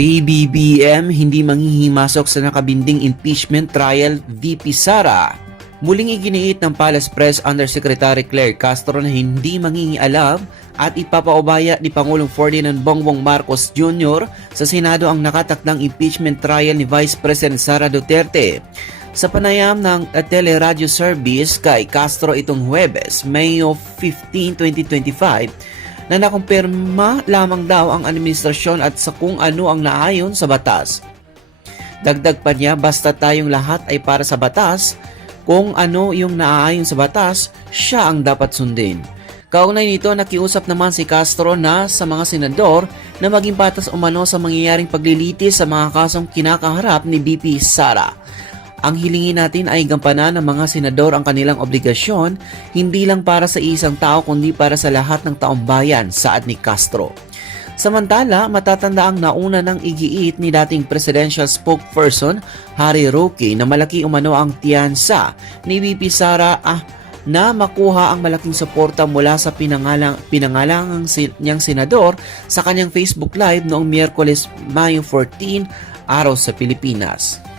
PBBM hindi manghihimasok sa nakabinding impeachment trial VP Sara. Muling iginiit ng Palace Press Undersecretary Claire Castro na hindi mangingialam at ipapaubaya ni Pangulong Ferdinand Bongbong Marcos Jr. sa Senado ang nakatakdang impeachment trial ni Vice President Sara Duterte. Sa panayam ng teleradyo service kay Castro itong Huwebes, May 15, 2025, na nakumpirma lamang daw ang administrasyon at sa kung ano ang naayon sa batas. Dagdag pa niya, basta tayong lahat ay para sa batas, kung ano yung naaayon sa batas, siya ang dapat sundin. Kaugnay nito, nakiusap naman si Castro na sa mga senador na maging patas umano sa mangyayaring paglilitis sa mga kasong kinakaharap ni VP Sara. Ang hilingin natin ay gampanan ng mga senador ang kanilang obligasyon, hindi lang para sa isang tao kundi para sa lahat ng taong bayan, saad ni Castro. Samantala, matatanda ang nauna ng igiit ni dating presidential spokesperson Harry Roque na malaki umano ang tiyansa ni VP Sara na makuha ang malaking suporta mula sa pinangalangang niyang senador sa kanyang Facebook Live noong Miyerkules, Mayo 14, araw sa Pilipinas.